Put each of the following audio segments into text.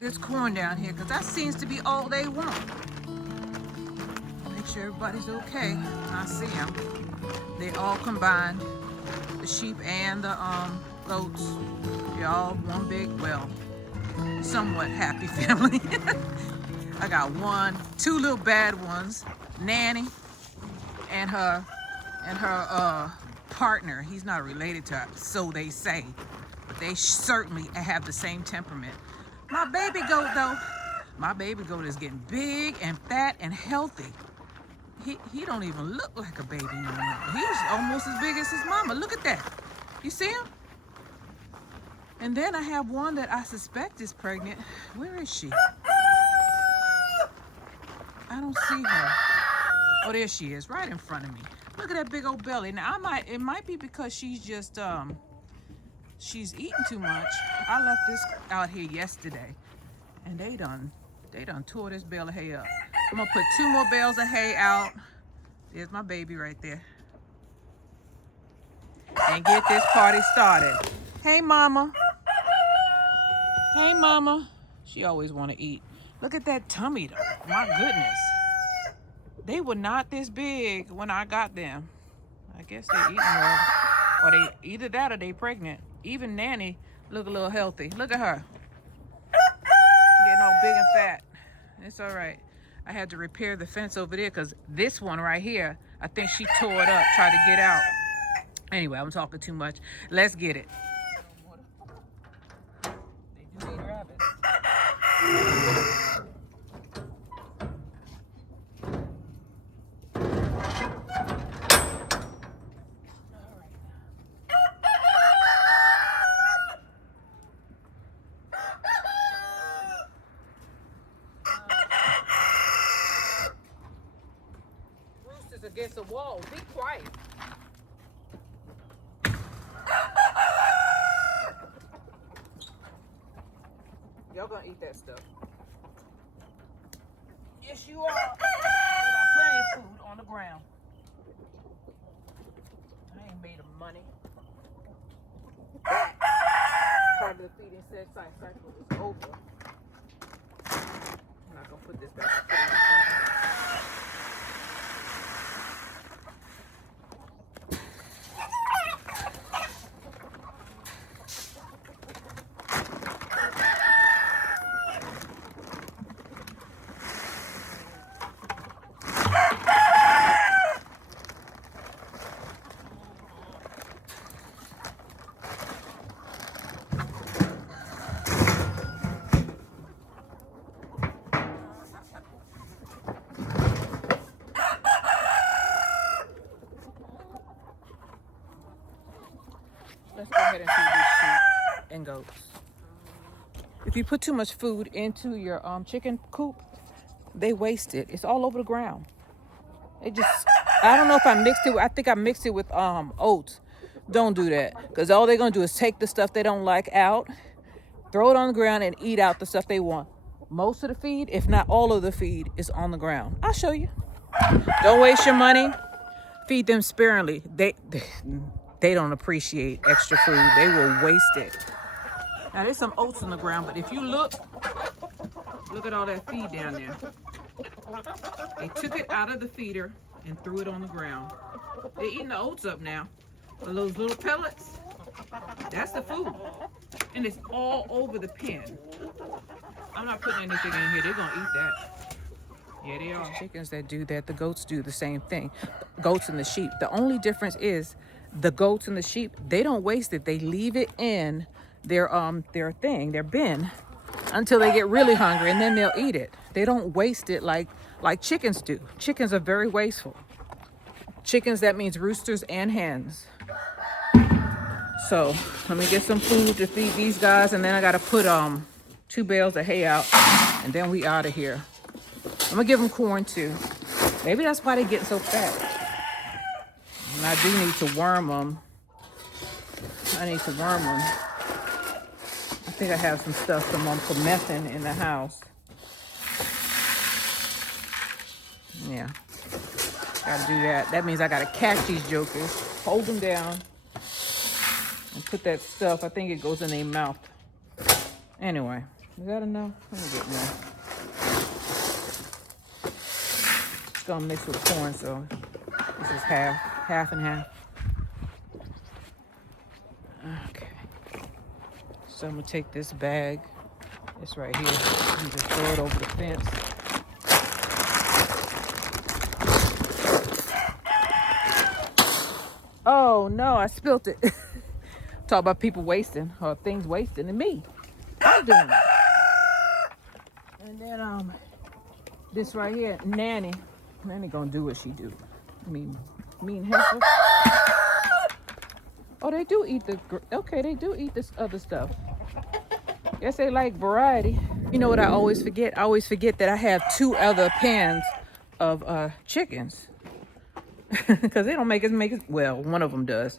There's corn down here because that seems to be all they want. Make sure everybody's okay. I see them. They all combined. The sheep and the goats. They're all one big, well, somewhat happy family. I got two little bad ones, Nanny and her partner. He's not related to her, so they say, but they certainly have the same temperament. My baby goat though, my baby goat is getting big and fat and healthy. He don't even look like a baby no more. He's almost as big as his mama. Look at that. You see him? And then I have one that I suspect is pregnant. Where is she? I don't see her. Oh, there she is, right in front of me. Look at that big old belly. Now it might be because she's just she's eating too much. I left this out here yesterday, and they done tore this bale of hay up. I'm gonna put 2 more bales of hay out. There's my baby right there. And get this party started. Hey, mama. Hey, mama. She always want to eat. Look at that tummy, though. My goodness. They were not this big when I got them. I guess they eating more. Or they either that or they pregnant. Even Nanny look a little healthy. Look at her. Getting all big and fat. It's all right. I had to repair the fence over there because this one right here, I think she tore it up, tried to get out. Anyway, I'm talking too much. Let's get it. They do eat rabbits. Roosters against the wall. Be quiet. Y'all gonna eat that stuff. Yes, you are. I got plenty of food on the ground. I ain't made of money. That part of the feeding cycle is over. I'm not gonna put this back. I'll put it in the Let's go ahead and feed these sheep and goats. If you put too much food into your chicken coop, they waste it. It's all over the ground. I don't know if I mixed it. I think I mixed it with oats. Don't do that, because all they're gonna do is take the stuff they don't like out, throw it on the ground, and eat out the stuff they want. Most of the feed, if not all of the feed, is on the ground. I'll show you. Don't waste your money. Feed them sparingly. They don't appreciate extra food. They will waste it. Now there's some oats on the ground, but if you look at all that feed down there. They took it out of the feeder and threw it on the ground. They're eating the oats up now. So those little pellets, that's the food. And it's all over the pen. I'm not putting anything in here. They're gonna eat that. Yeah, they are. Chickens that do that, the goats do the same thing. Goats and the sheep. The only difference is the goats and the sheep, they don't waste it. They leave it in their bin until they get really hungry, and then they'll eat it. They don't waste it like chickens do. Chickens are very wasteful. Chickens, that means roosters and hens. So let me get some food to feed these guys, and then I gotta put 2 bales of hay out, and then we out of here. I'm gonna give them corn too. Maybe that's why they're getting so fat. And I do need to worm them. I think I have some stuff, some methane in the house. Yeah, gotta do that. That means I gotta catch these jokers, hold them down, and put that stuff. I think it goes in their mouth. Anyway, Is that enough? Let me get more. It's gonna mix with corn, so this is half and half. Okay. So I'm gonna take this bag. It's right here. And just throw it over the fence. Oh no, I spilt it. Talk about people wasting or things wasting, and me. I'm doing it. And then this right here, Nanny gonna do what she do. Mean heifer. Oh, they do eat they do eat this other stuff. Guess they like variety. You know what I always forget? I always forget that I have 2 other pens of chickens. Because they don't make as well, one of them does.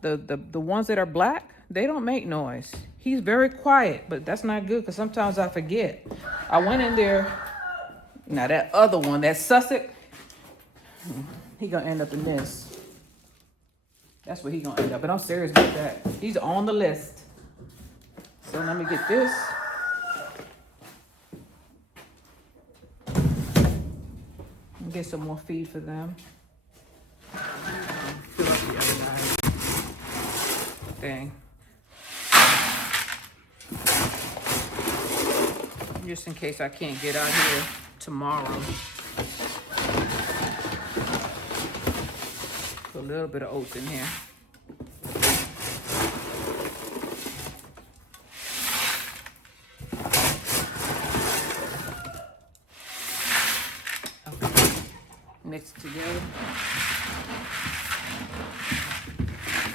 The ones that are black, they don't make noise. He's very quiet, but that's not good because sometimes I forget. I went in there. Now that other one, that Sussex, he gonna end up in this. That's where he gonna end up, and I'm serious about that. He's on the list. So let me get this. And get some more feed for them. Fill up the other guy. Thing. Just in case I can't get out here tomorrow. Put a little bit of oats in here. Okay. Mix it together.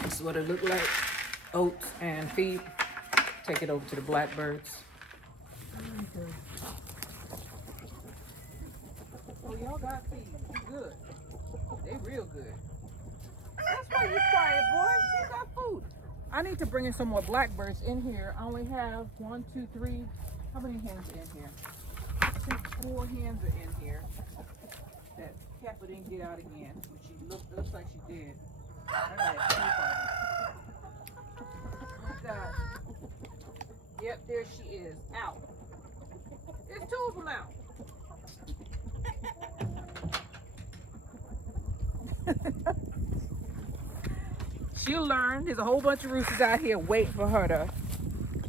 This is what it looked like. Oats and feed. Take it over to the blackbirds. Oh, y'all got feed. You good. They real good. That's why you quiet, boy. You got food. I need to bring in some more blackbirds in here. I only have 1, 2, 3. How many hens are in here? I think 4 hens are in here. That Kappa didn't get out again, but she looks like she did. I got 2 Oh God. Yep, there she is. Out. There's 2 of them out. She'll learn. There's a whole bunch of roosters out here waiting for her to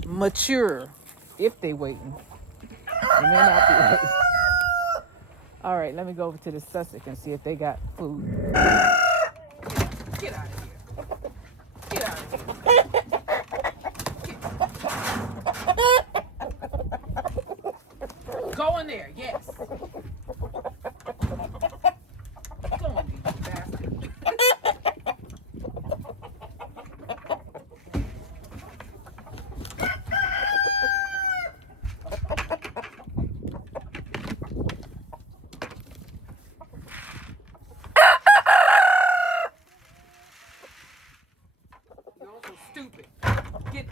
mature. If they waiting. They may not be waiting. All right, let me go over to the Sussex and see if they got food. Get out of here. Get out of here. Go in there, yes. Go in there, you bastard. You're also stupid. Get.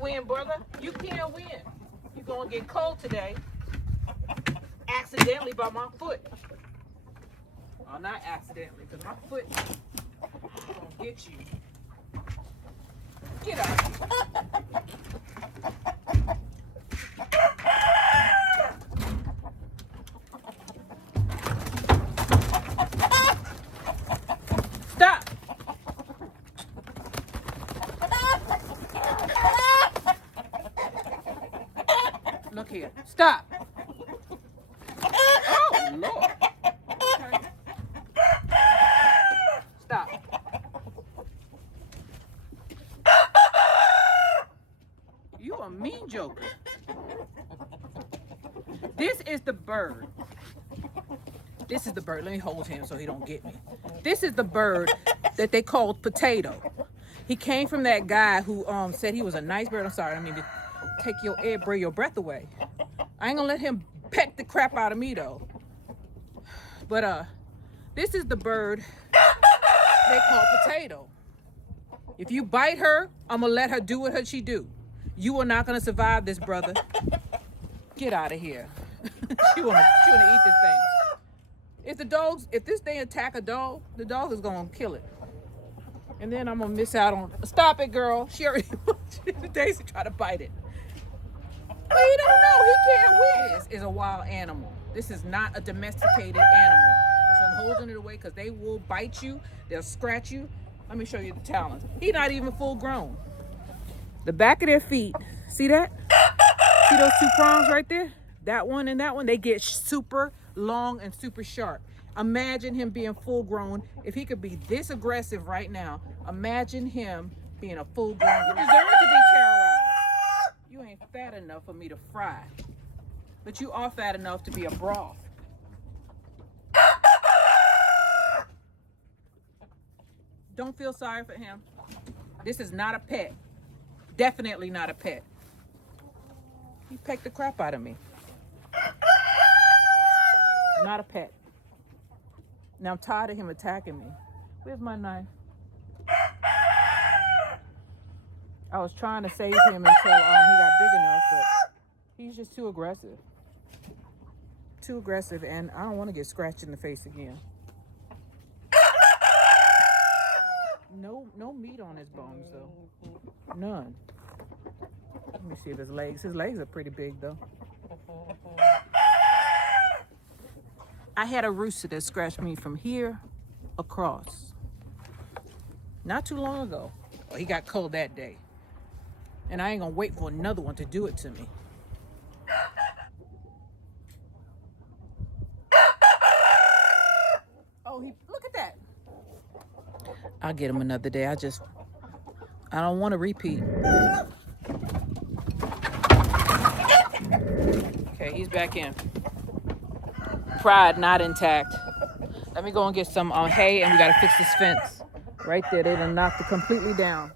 Win, brother. You can't win. You're gonna get cold today. Accidentally by my foot. Well, not accidentally, because my foot is gonna get you. Get out. Stop. Look here. Stop. Oh, Lord. Okay. Stop. You a mean joker. This is the bird. This is the bird. Let me hold him so he don't get me. This is the bird that they called Potato. He came from that guy who said he was a nice bird. I'm sorry, I mean to take your air, breathe your breath away. I ain't gonna let him peck the crap out of me though. But this is the bird they call Potato. If you bite her, I'm gonna let her do what she do. You are not gonna survive this, brother. Get out of here. she wanna eat this thing. If this thing attack a dog, the dog is gonna kill it. And then I'm gonna miss out on. Stop it, girl. She already. Daisy tried to bite it. But he don't know. He can't win. This is a wild animal. This is not a domesticated animal. So I'm holding it away because they will bite you. They'll scratch you. Let me show you the talons. He's not even full grown. The back of their feet. See that? See those two prongs right there? That one and that one. They get super long and super sharp. Imagine him being full grown. If he could be this aggressive right now, imagine him being a full grown. You deserve to be terrorized. You ain't fat enough for me to fry, but you are fat enough to be a broth. Don't feel sorry for him. This is not a pet. Definitely not a pet. He pecked the crap out of me. Not a pet. Now I'm tired of him attacking me. Where's my knife? I was trying to save him until he got big enough, but he's just too aggressive. Too aggressive, and I don't want to get scratched in the face again. No meat on his bones, though. None. Let me see if his legs. His legs are pretty big, though. I had a rooster that scratched me from here across. Not too long ago. Well, he got cold that day. And I ain't gonna wait for another one to do it to me. Oh, look at that. I'll get him another day. I don't want to repeat. Okay, he's back in. Pride not intact. Let me go and get some hay, and we gotta fix this fence. Right there, they done knocked it completely down.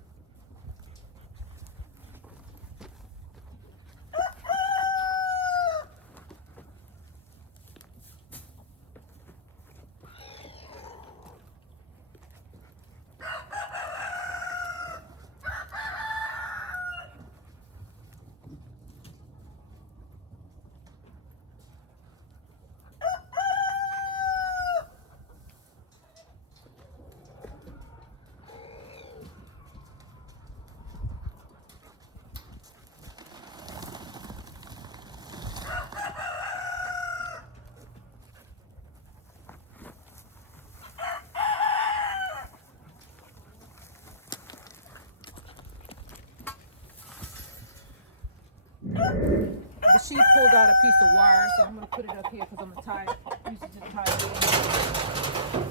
The sheep pulled out a piece of wire, so I'm going to put it up here because I'm tired. Use it to tie it.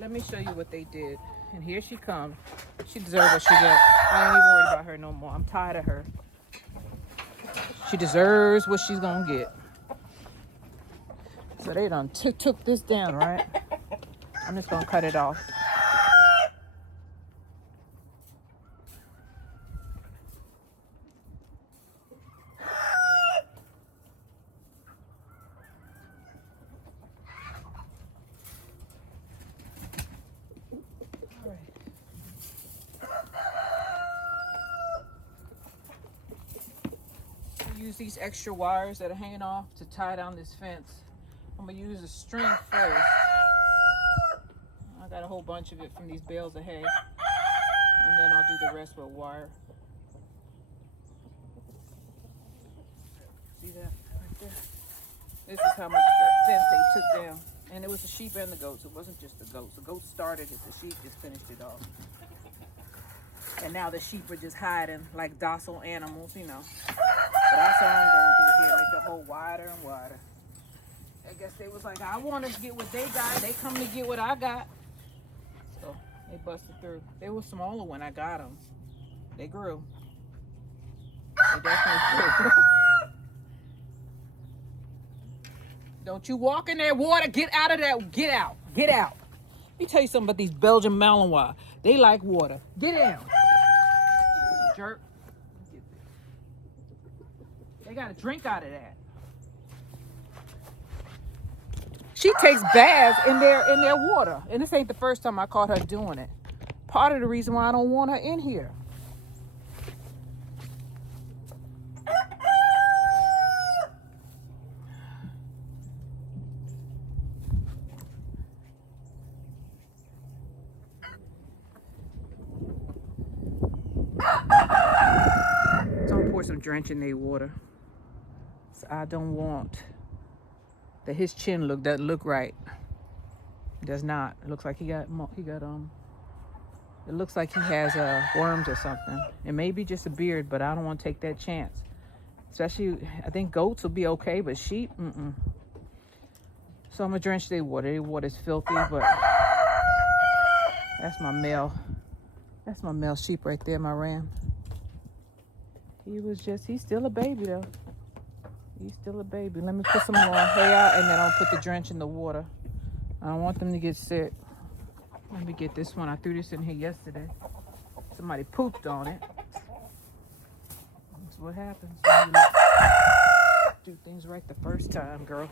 Let me show you what they did. And here she comes. She deserves what she got. I ain't even worried about her no more. I'm tired of her. She deserves what she's going to get. So they done took this down, right? I'm just going to cut it off. Use these extra wires that are hanging off to tie down this fence. I'm gonna use a string first. I got a whole bunch of it from these bales of hay, and then I'll do the rest with wire. See that right there? This is how much fence they took down, and it was the sheep and the goats. It wasn't just the goats. The goats started it. The sheep just finished it off. And now the sheep are just hiding like docile animals, you know. But that's all I'm going through here, make the hole wider and wider. I guess they was like, I want to get what they got. They come to get what I got. So they busted through. They were smaller when I got them. They grew. They definitely grew. Don't you walk in that water. Get out of that. Get out. Get out. Let me tell you something about these Belgian Malinois. They like water. Get down. Jerk. They got to drink out of that. She takes baths in their water. And this ain't the first time I caught her doing it. part of the reason why I don't want her in here. Don't pour some drench in their water. So I don't want that his chin doesn't look right. Does not. It looks like he got it looks like he has worms or something. It may be just a beard, but I don't want to take that chance. Especially, I think goats will be okay, but sheep, So I'm gonna drench their water. Their water's filthy, but that's my male sheep right there, my ram. He's still a baby though. He's still a baby. Let me put some more hay out and then I'll put the drench in the water. I don't want them to get sick. Let me get this one. I threw this in here yesterday. Somebody pooped on it. That's what happens when you do things right the first time, girl.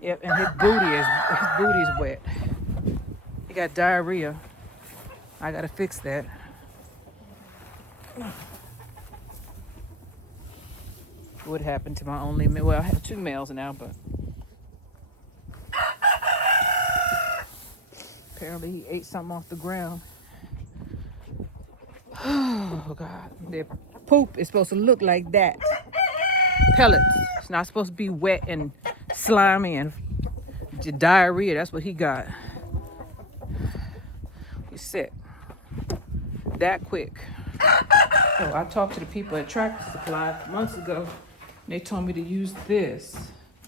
Yep, and his booty's wet. He got diarrhea. I gotta fix that. What happened to my only male? Well, I have 2 males now, but apparently he ate something off the ground. Oh God, their poop is supposed to look like that. Pellets. It's not supposed to be wet and slimy and diarrhea. That's what he got. He's sick. That quick. So I talked to the people at Tractor Supply months ago. And they told me to use this.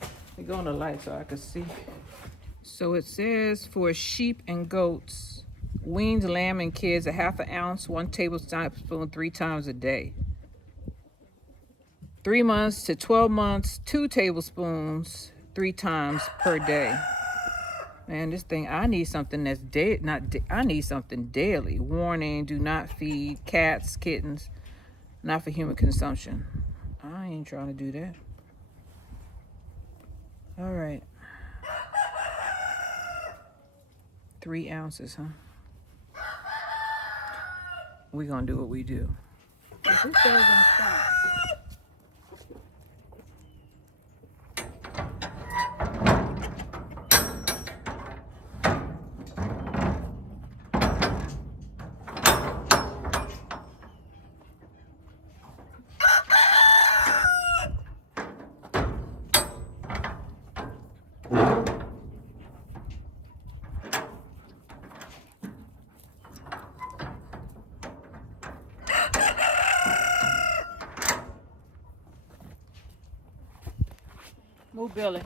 Let me go on the light so I can see. So it says for sheep and goats, weaned lamb and kids, 1/2 ounce, 1 tablespoon 3 times a day. 3 months to 12 months, 2 tablespoons 3 times per day. Man, this thing, I need something that's I need something daily. Warning, do not feed cats, kittens, not for human consumption. I ain't trying to do that. All right. 3 ounces, huh? We're gonna do what we do. This dog gonna stop. Move Billy.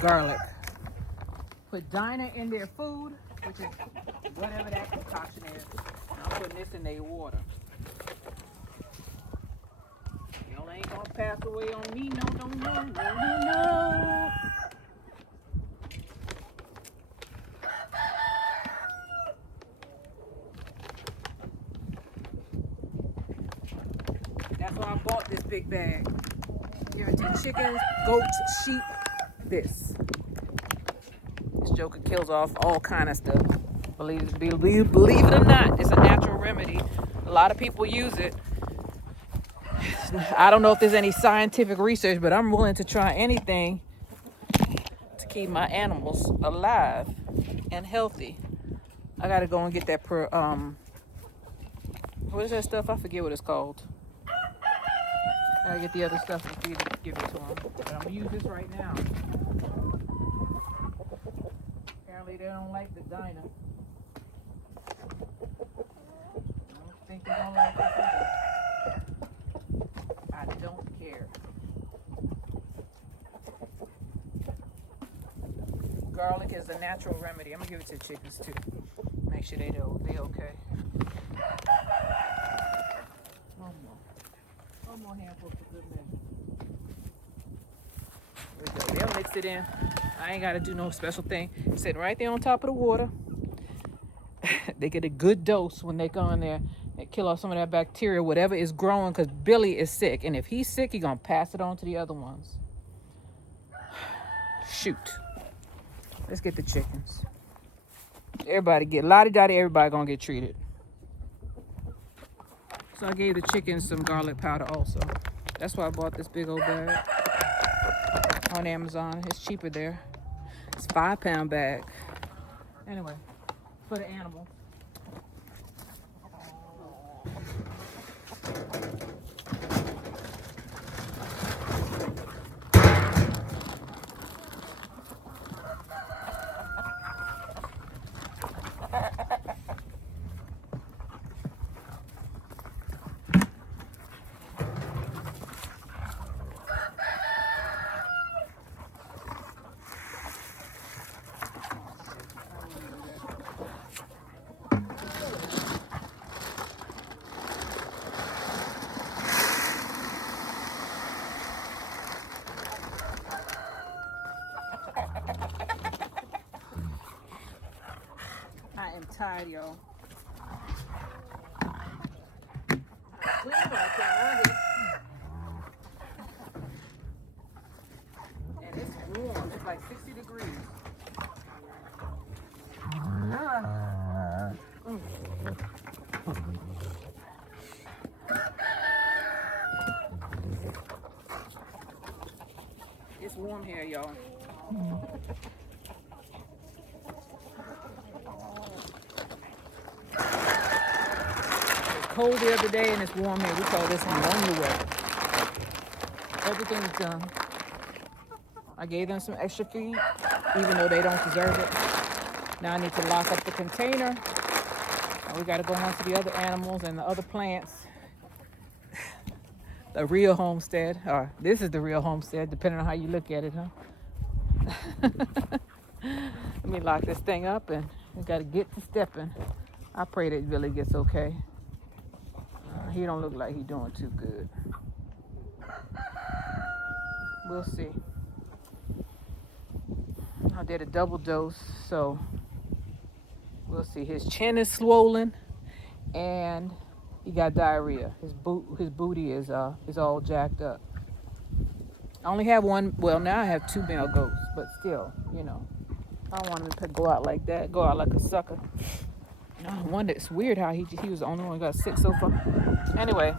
Garlic. Put Dinah in their food, which is whatever that concoction is. And I'm putting this in their water. Y'all ain't gonna pass away on me. No. That's why I bought this big bag. Give it to chickens, goats, sheep, this. This joker kills off all kind of stuff. Believe it or not, it's a natural remedy. A lot of people use it. I don't know if there's any scientific research, but I'm willing to try anything to keep my animals alive and healthy. I gotta go and get that what is that stuff? I forget what it's called. I gotta get the other stuff and give it to them. But I'm gonna use this right now. Apparently they don't like the Dinah. I don't think they don't like this either. I don't care. Garlic is a natural remedy. I'm gonna give it to the chickens too. Make sure they okay. One more handful for good measure. There we go. They'll mix it in. I ain't got to do no special thing. Sitting right there on top of the water. They get a good dose when they go in there and kill off some of that bacteria, whatever is growing, because Billy is sick. And if he's sick, he's going to pass it on to the other ones. Shoot. Let's get the chickens. Everybody get lottie-dottie, everybody gonna get treated. So I gave the chickens some garlic powder also. That's why I bought this big old bag on Amazon. It's cheaper there. It's a 5-pound bag. Anyway, for the animals. I am tired, y'all. And it's warm. It's like 60 degrees. It's warm here, y'all. Cold the other day and it's warm here. We call this pneumonia weather. Everything's done. I gave them some extra feed, even though they don't deserve it. Now I need to lock up the container. And we got to go on to the other animals and the other plants. The real homestead, or this is the real homestead, depending on how you look at it, huh? Let me lock this thing up and we got to get to stepping. I pray that Billy gets okay. He don't look like he's doing too good. We'll see. I did a double dose, so we'll see. His chin is swollen, and he got diarrhea. His booty is all jacked up. I only have one. Well, now I have 2 male goats, but still, you know, I don't want him to go out like that. Go out like a sucker. I wonder. It's weird how he was the only one who got sick so far. Anyway,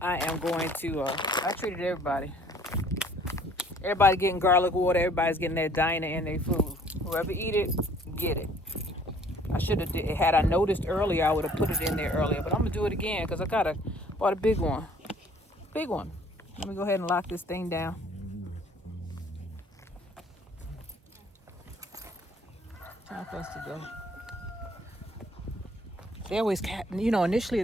I am going to. I treated everybody. Everybody getting garlic water. Everybody's getting their diner and their food. Whoever eat it, get it. I should have did. Had I noticed earlier, I would have put it in there earlier. But I'm gonna do it again because I bought a big one. Big one. Let me go ahead and lock this thing down. Time for us to go. They always, initially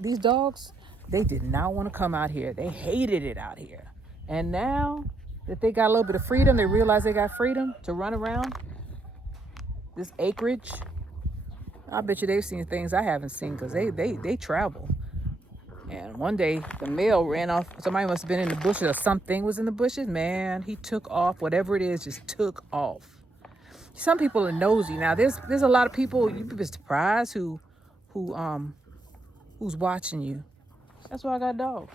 these dogs, they did not want to come out here. They hated it out here. And now that they got a little bit of freedom, they realize they got freedom to run around this acreage. I bet you they've seen things I haven't seen because they travel. And one day the male ran off. Somebody must have been in the bushes or something was in the bushes. Man, he took off. Whatever it is, just took off. Some people are nosy. Now there's a lot of people you'd be surprised who's watching you. That's why I got dogs.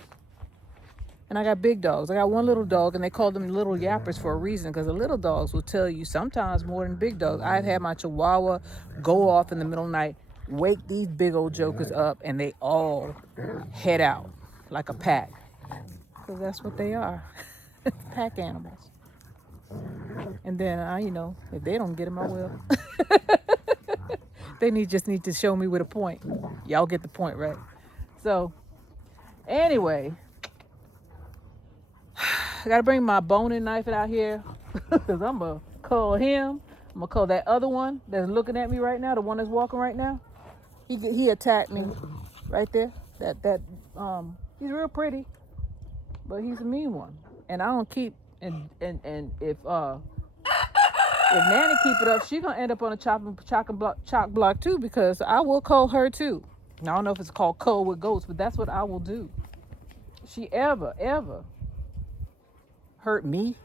And I got big dogs. I got one little dog, and they call them little yappers for a reason, because the little dogs will tell you sometimes more than big dogs. I've had my Chihuahua go off in the middle of the night, wake these big old jokers up, and they all head out like a pack. Because that's what they are. Pack animals. And then, if they don't get them, I will. They just need to show me with a point. Y'all get the point, right? So, anyway, I got to bring my boning knife out here because I'm going to call him. I'm going to call that other one that's looking at me right now, the one that's walking right now. He attacked me right there. He's real pretty, but he's a mean one. And I don't keep, and if Nanny keep it up, she gonna end up on a chalk block too, because I will cull her too. Now, I don't know if it's called cull with goats, but that's what I will do. If she ever hurt me,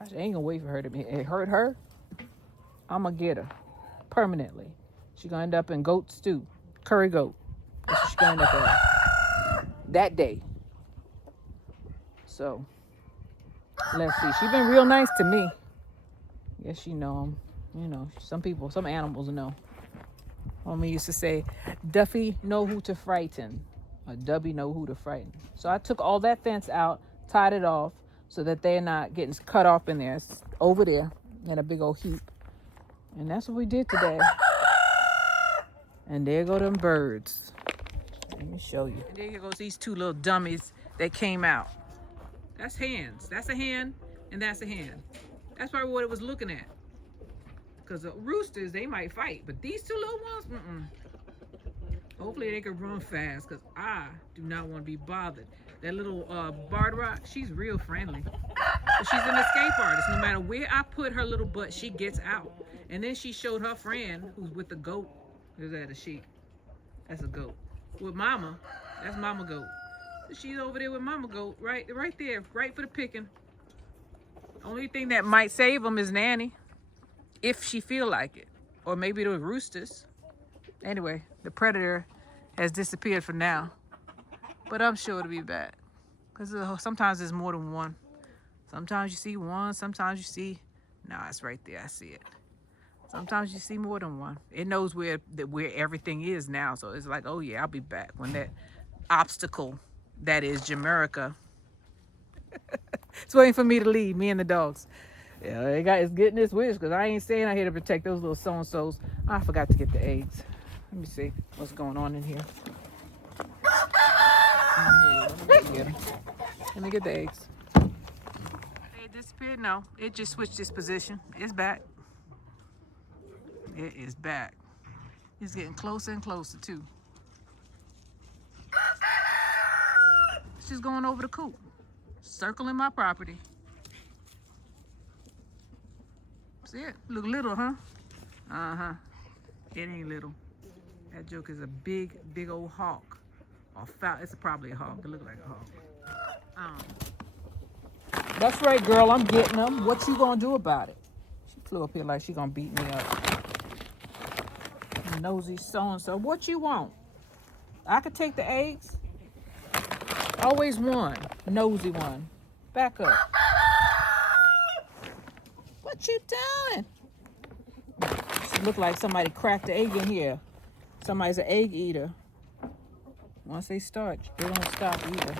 I ain't gonna wait for her to hurt her. I'm gonna get her permanently. She gonna end up in goat stew, curry goat. That's what she gonna end up in that day. So Let's see. She's been real nice to me. Yes, you know 'em. You know, some people, some animals know. Mama used to say, Duffy know who to frighten, or Dubby know who to frighten. So I took all that fence out, tied it off, so that they're not getting cut off in there. It's over there in a big old heap. And that's what we did today. And there go them birds. Let me show you. And there goes these two little dummies that came out. That's hens. That's a hen, and that's a hen. That's probably what it was looking at. Because the roosters, they might fight, but these two little ones, hopefully they can run fast, because I do not want to be bothered. That little barred rock, she's real friendly. But she's an escape artist. No matter where I put her little butt, she gets out. And then she showed her friend, who's with the goat. Is that a sheep? That's a goat. With Mama, that's Mama goat. She's over there with Mama goat, right there, right for the picking. Only thing that might save them is Nanny, if she feel like it, or maybe the roosters. Anyway, the predator has disappeared for now, but I'm sure it'll be back, because sometimes there's more than one. Sometimes you see one, sometimes you see, nah, it's right there, I see it. Sometimes you see more than one. It knows where everything is now, so it's like, oh yeah, I'll be back when that obstacle, that is Jamaica, it's waiting for me to leave, me and the dogs. Yeah, it's getting its wish, because I ain't staying out here to protect those little so-and-sos. I forgot to get the eggs. Let me see what's going on in here. Let me get the eggs. It disappeared? No, it just switched its position. It's back. It is back. It's getting closer and closer too. It's just going over the coop, circling my property. See it? Look little, huh? Uh-huh. It ain't little. That joke is a big old hawk. Or fowl. It's probably a hawk. It looks like a hawk. That's right, girl. I'm getting them. What you gonna do about it? She flew up here like she gonna beat me up. Nosy so-and-so. What you want? I could take the eggs. Always one. Nosy one. Back up. What you doing? She look like somebody cracked the egg in here. Somebody's an egg eater. Once they start, they don't stop either.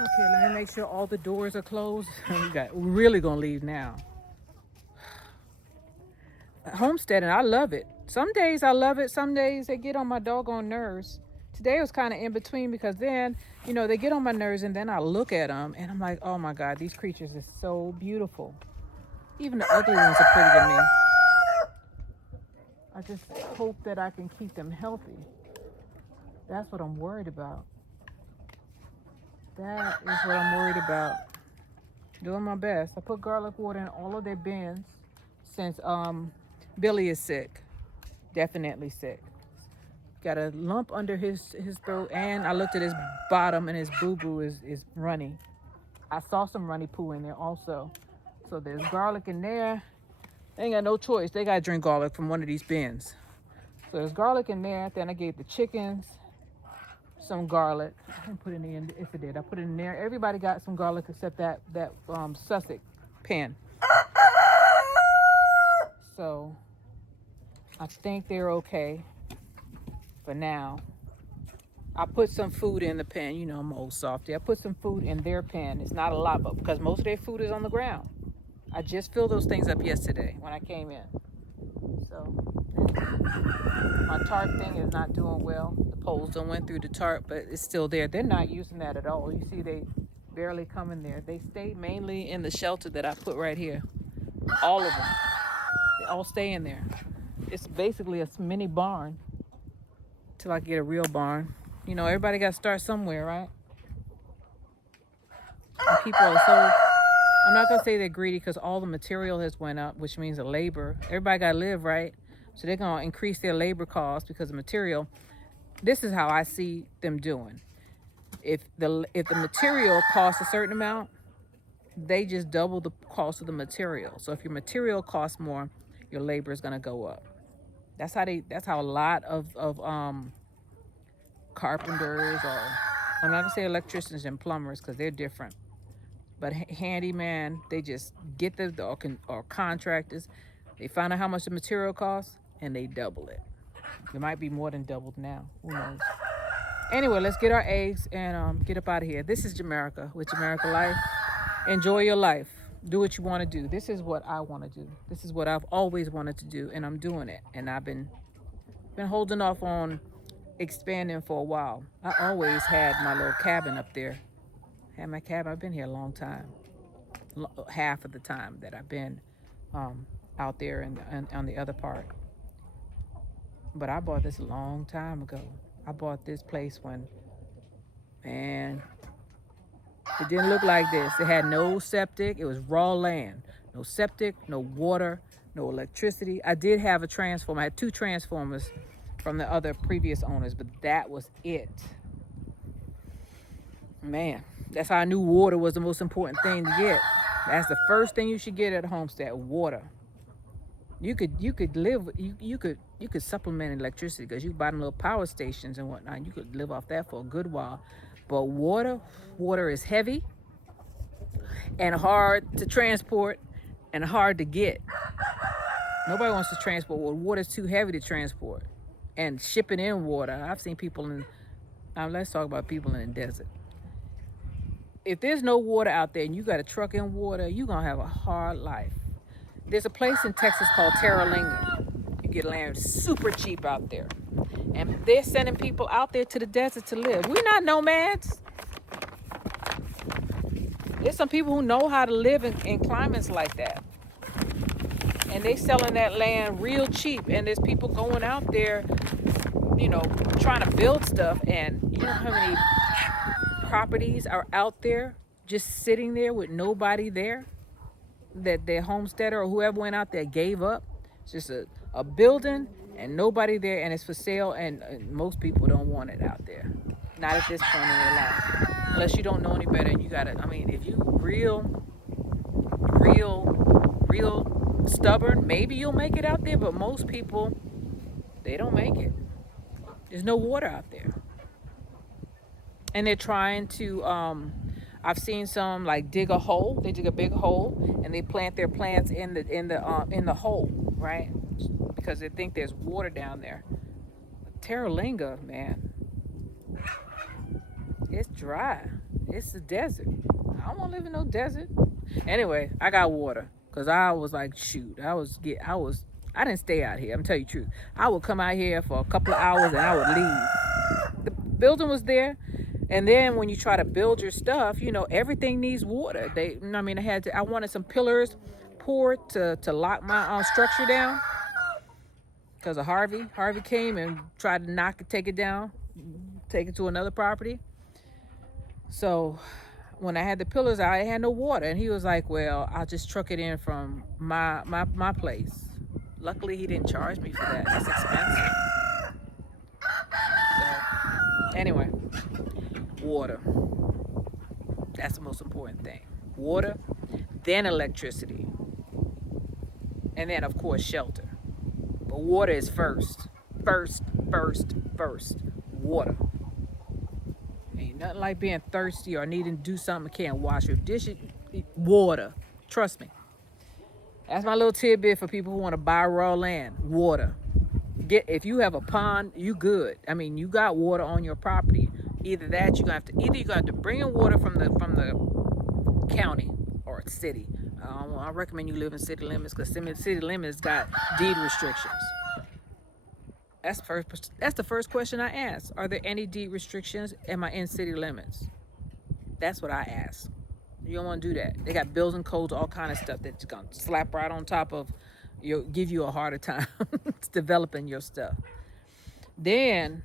Okay, let me make sure all the doors are closed. We're really gonna leave now. Homesteading, I love it. Some days I love it. Some days they get on my doggone nerves. Today was kind of in between, because then, they get on my nerves, and then I look at them and I'm like, oh my God, these creatures are so beautiful. Even the ugly ones are pretty to me. I just hope that I can keep them healthy. That's what I'm worried about. That is what I'm worried about. Doing my best. I put garlic water in all of their bins since Billy is sick. Definitely sick. Got a lump under his throat, and I looked at his bottom, and his boo-boo is runny. I saw some runny poo in there also. So there's garlic in there. They ain't got no choice. They got to drink garlic from one of these bins. So there's garlic in there. Then I gave the chickens some garlic. I didn't put any in. If it did, I put it in there. Everybody got some garlic except that Sussex pen. So I think they're okay for now. I put some food in the pen. I'm old softy. I put some food in their pen. It's not a lot, but because most of their food is on the ground. I just filled those things up yesterday when I came in. So my tarp thing is not doing well. The poles done went through the tarp, but it's still there. They're not using that at all. You see, they barely come in there. They stay mainly in the shelter that I put right here. All of them. They all stay in there. It's basically a mini barn till I get a real barn. Everybody got to start somewhere, right? And people are so, I'm not going to say they're greedy, because all the material has went up, which means the labor. Everybody got to live, right? So they're going to increase their labor costs because of material. This is how I see them doing. If the material costs a certain amount, they just double the cost of the material. So if your material costs more, your labor is going to go up. That's how a lot of carpenters, or I'm not gonna say electricians and plumbers because they're different, but handyman, they just get or contractors, they find out how much the material costs and they double it. It might be more than doubled now. Who knows? Anyway, let's get our eggs and get up out of here. This is Jamaica with Jamaica Life. Enjoy your life. Do what you want to do. This is what I want to do. This is what I've always wanted to do, and I'm doing it. And I've been holding off on expanding for a while. I always had my little cabin up there. Had my cabin. I've been here a long time. Half of the time that I've been out there and on the other part. But I bought this a long time ago. I bought this place when, man, it didn't look like this. It had no septic. It was raw land. No septic, no water, no electricity. I did have a transformer. I had 2 transformers from the other previous owners, but that was it. Man, that's how I knew water was the most important thing to get. That's the first thing you should get at a homestead, water. You could supplement electricity because you buy them little power stations and whatnot. You could live off that for a good while. But water is heavy and hard to transport and hard to get. Nobody wants to transport water. Water's too heavy to transport. And shipping in water, I've seen people let's talk about people in the desert. If there's no water out there and you got a truck in water, you're going to have a hard life. There's a place in Texas called Terralinga. You get land super cheap out there. And they're sending people out there to the desert to live. We're not nomads. There's some people who know how to live in climates like that. And they selling that land real cheap. And there's people going out there, trying to build stuff. And you know how many properties are out there just sitting there with nobody there? That their homesteader or whoever went out there gave up. It's just a building and nobody there, and it's for sale, and most people don't want it out there. Not at this point in their life. Unless you don't know any better, and you gotta, if you real stubborn, maybe you'll make it out there, but most people, they don't make it. There's no water out there. And they're trying to I've seen some dig a hole. They dig a big hole and they plant their plants in the hole, right? Because they think there's water down there. Terralinga, man, it's dry. It's the desert. I don't want to live in no desert. Anyway, I got water because I was like, shoot, I didn't stay out here. I'm telling you the truth. I would come out here for a couple of hours and I would leave. The building was there. And then when you try to build your stuff, everything needs water. I wanted some pillars poured to lock my structure down because of Harvey. Harvey came and tried to take it down, take it to another property. So when I had the pillars, I had no water. And he was like, well, I'll just truck it in from my place. Luckily, he didn't charge me for that. That's expensive. So, anyway. Water. That's the most important thing. Water, then electricity, and then of course shelter. But water is first. First. Water. Ain't nothing like being thirsty or needing to do something, can't wash your dishes. Water. Trust me. That's my little tidbit for people who want to buy raw land. Water. If you have a pond, you good. You got water on your property. Either that, you're gonna have to bring in water from the county or city. I recommend you live in city limits because city limits got deed restrictions. That's the first question I ask. Are there any deed restrictions? Am I in city limits? That's what I ask. You don't want to do that. They got building codes, all kind of stuff that's gonna slap right on top of give you a harder time developing your stuff. Then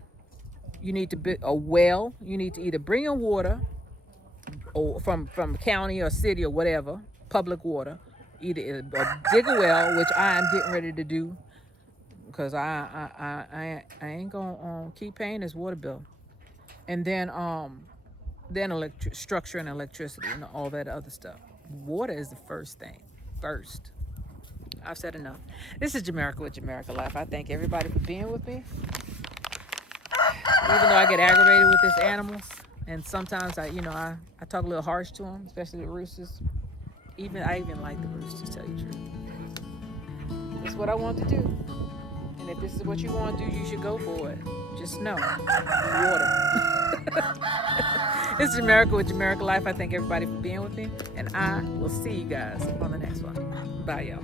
you need to build a well. You need to either bring in water or from county or city or whatever, public water. Either dig a well, which I am getting ready to do because I ain't gonna keep paying this water bill. And then structure and electricity and all that other stuff. Water is the first thing. First. I've said enough. This is Jamaica with Jamaica Life. I thank everybody for being with me. Even though I get aggravated with these animals, and sometimes I talk a little harsh to them, especially the roosters. I even like the roosters, to tell you the truth. It's what I want to do. And if this is what you want to do, you should go for it. Just know, water. This is Jamaica with Jamaica Life. I thank everybody for being with me, and I will see you guys on the next one. Bye, y'all.